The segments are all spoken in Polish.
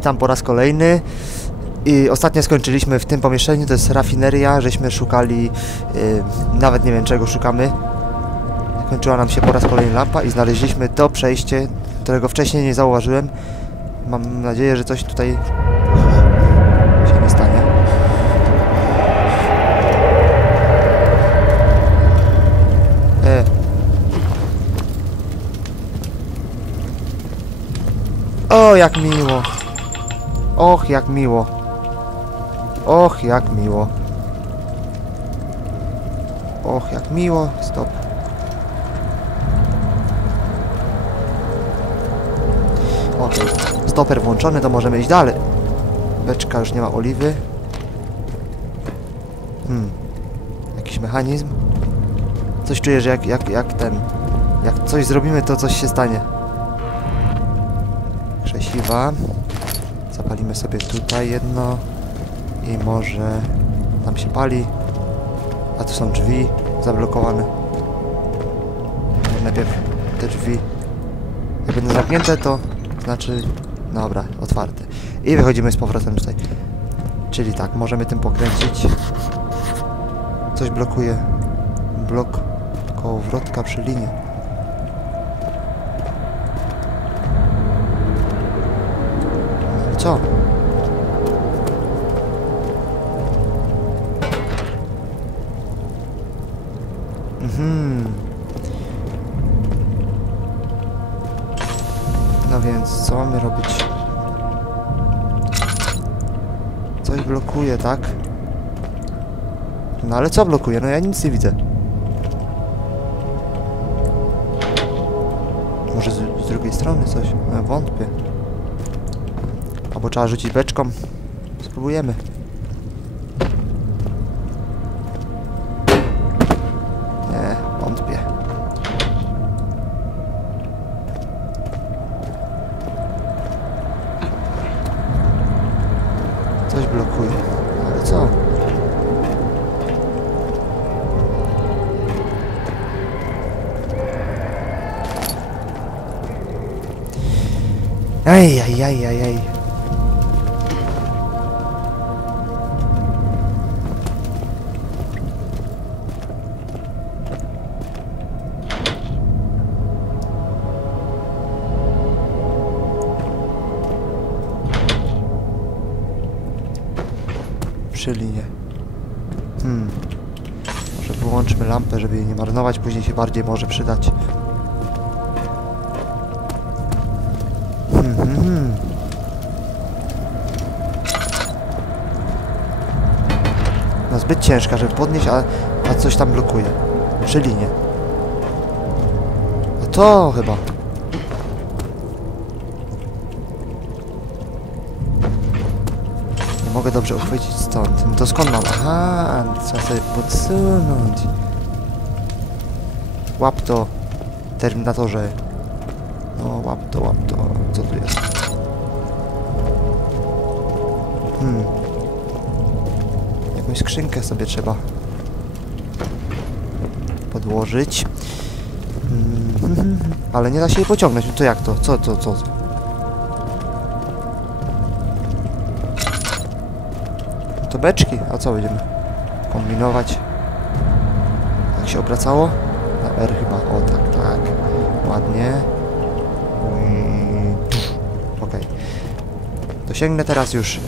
Witam po raz kolejny. I ostatnio skończyliśmy w tym pomieszczeniu, to jest rafineria, żeśmy szukali, y, nawet nie wiem czego szukamy. Kończyła nam się po raz kolejny lampa i znaleźliśmy to przejście, którego wcześniej nie zauważyłem. Mam nadzieję, że coś tutaj się nie stanie. E. O, jak miło. Och, jak miło. Och, jak miło. Och, jak miło. Stop. Okej, stoper włączony, to możemy iść dalej. Beczka już nie ma oliwy. Hmm. Jakiś mechanizm. Coś czuję, że jak, jak, jak ten... Jak coś zrobimy, to coś się stanie. Krzesiwa. Zapalimy sobie tutaj jedno. I może... Tam się pali. A tu są drzwi zablokowane. Najpierw te drzwi. Jak będą zamknięte, to znaczy... Dobra, otwarte. I wychodzimy z powrotem tutaj. Czyli tak, możemy tym pokręcić. Coś blokuje. Blok kołowrotka przy linie. No i co? Mhm. No więc, co mamy robić? Coś blokuje, tak? No ale co blokuje? No ja nic nie widzę. Może z, z drugiej strony coś? No wątpię. Albo trzeba rzucić beczką. Spróbujemy. Nie, wątpię. Coś blokuje. Ale co? Ej, ej, ej, ej, ej. Przy linie. Hmm. Może wyłączmy lampę, żeby jej nie marnować, później się bardziej może przydać. Hmm, hmm, hmm. No zbyt ciężka, żeby podnieść, a, a coś tam blokuje. Przy linie. A to chyba. Mogę dobrze uchwycić stąd. No to skąd mam? Aha, trzeba sobie podsunąć. Łap to, Terminatorze. No, łap to, łap to. Co tu jest? Hmm. Jakąś skrzynkę sobie trzeba podłożyć. Hmm. Ale nie da się jej pociągnąć. No to jak to? Co, co, co? To beczki. A co będziemy kombinować? Jak się obracało? Na R chyba. O, tak, tak. Ładnie. Okej. To sięgnę teraz już.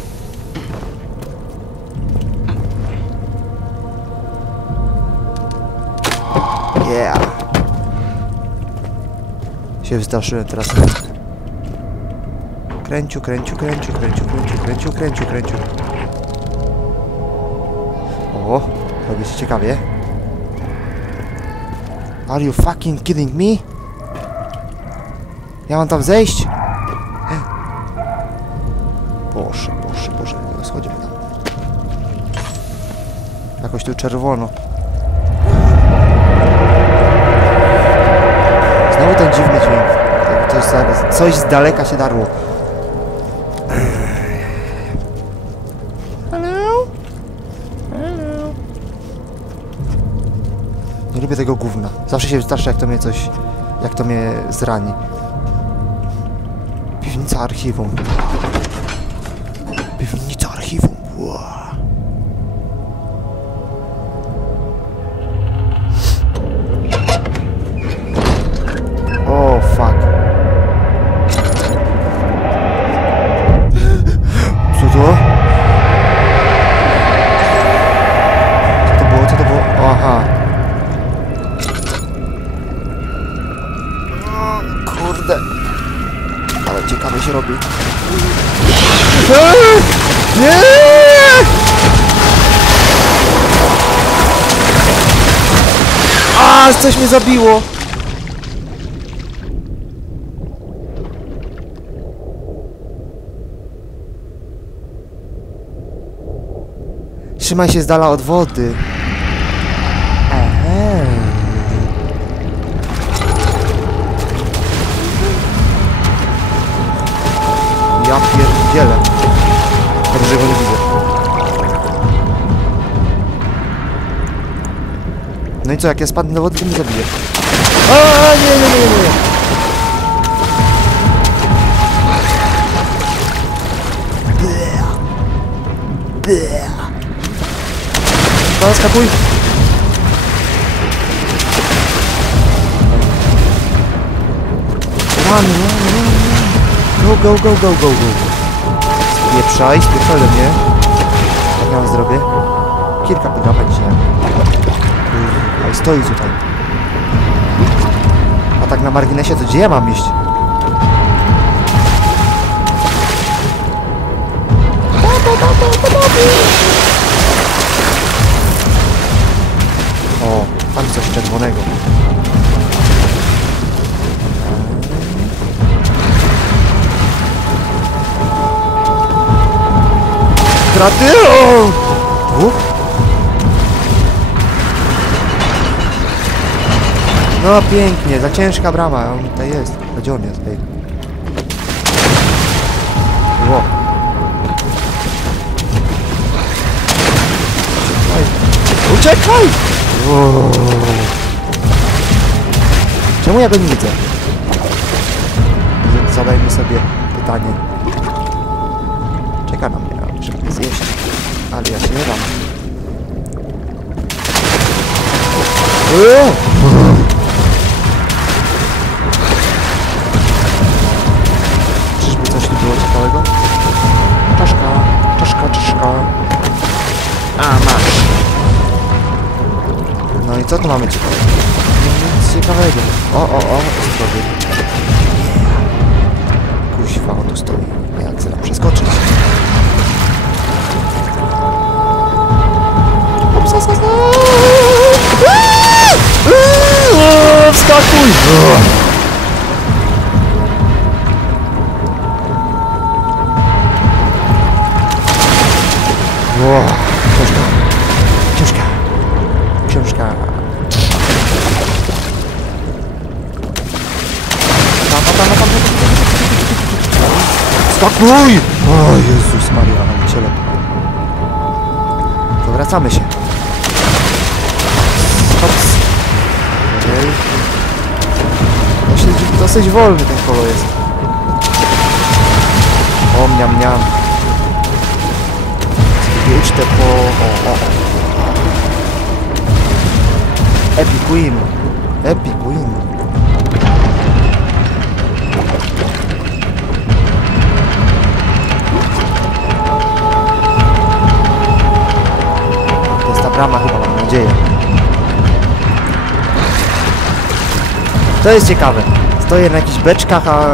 Yeah. Się wystraszyłem teraz. Kręciu, kręciu, kręciu, kręciu, kręciu, kręciu, kręciu, kręciu. O, robi się ciekawie. Are you fucking kidding me? Ja mam tam zejść? Boże, boże, boże, schodzimy tam. Jakoś tu czerwono. Znowu ten dziwny dźwięk. Za- coś z daleka się darło. lubię tego gówna. Zawsze się wystraszam, jak to mnie coś... jak to mnie zrani. Piwnica archiwum. Piwnica archiwum. Wow. A, coś mnie zabiło! Trzymaj się z dala od wody. Ehe. Ja pierdzielę. Dobrze, go nie widzę. No i co, jak ja spadnę do wody, to mnie zabije. A nie, nie, nie, nie. Bleh. Bleh. Skakuj. Run, run, run. Go, go, go, go, go, go. Spieprzaj, spieprzaj do mnie. Tak ja zrobię. Kilka podrapań dzisiaj. I stoi tutaj. A tak na marginesie, to gdzie ja mam iść? O, tam coś czerwonego. No pięknie, za ciężka brama, on tutaj jest. Gdzie on jest. Uciekaj! Czemu ja go nie widzę? Zadajmy sobie pytanie. Czeka na mnie, żeby mnie zjeść. Ale ja się nie dam. Co tu mamy ciekawego? Nic ciekawego. O, o, o, zdrowie. Kuźwa, on tu stoi. Jak tam przeskoczyć? Wskakuj! Skakuj! O Jezus Maria, na ciele. Powracamy się. Hops. Okej. Dosyć, dosyć wolny ten kolo jest. O, miam, miam. Ucztę po... O, o. Epic win. Epic To jest ciekawe. Stoję na jakichś beczkach, a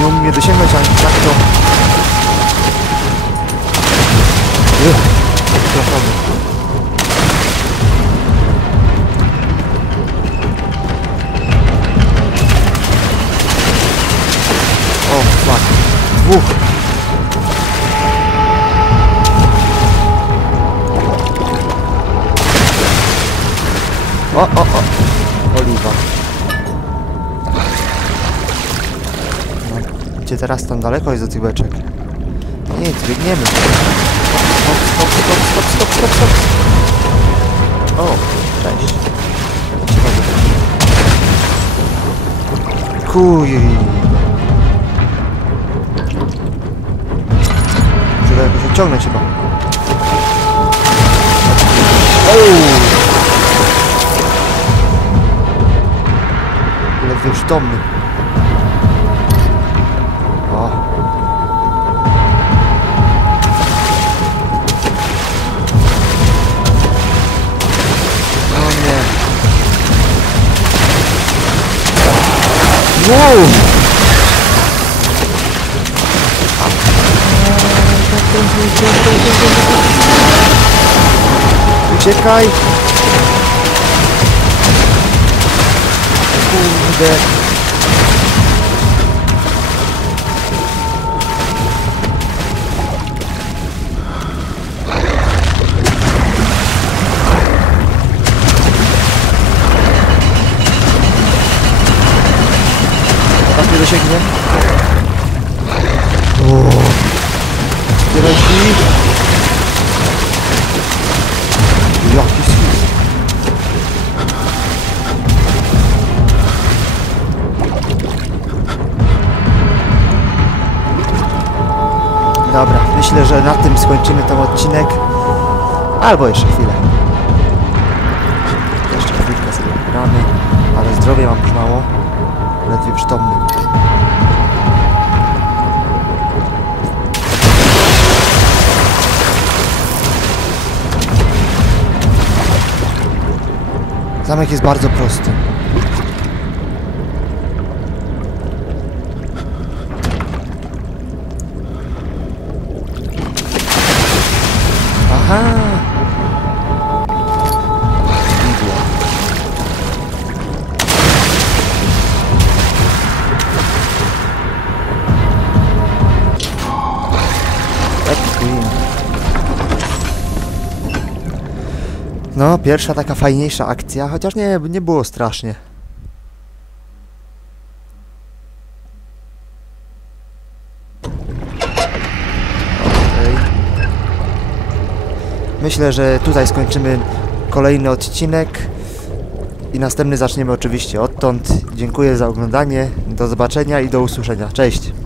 nie umiem mnie dosięgnąć, a jak to... teraz tam daleko jest do tych beczek? Nic, biegniemy. Stop, stop, stop, stop, stop, stop, stop. O, cześć. Kuj. Muszę jakoś odciągnąć chyba. Ledwie przytomny. Wow! uciekaj, uciekaj, uciekaj. Kurde. O. Otwieraj drzwi. Jaki sis. Dobra, myślę, że na tym skończymy ten odcinek. Albo jeszcze chwilę. Zamek jest bardzo prosty. Aha! Pierwsza taka fajniejsza akcja, chociaż nie, nie było strasznie. Myślę, że tutaj skończymy kolejny odcinek i następny zaczniemy oczywiście odtąd. Dziękuję za oglądanie, do zobaczenia i do usłyszenia. Cześć!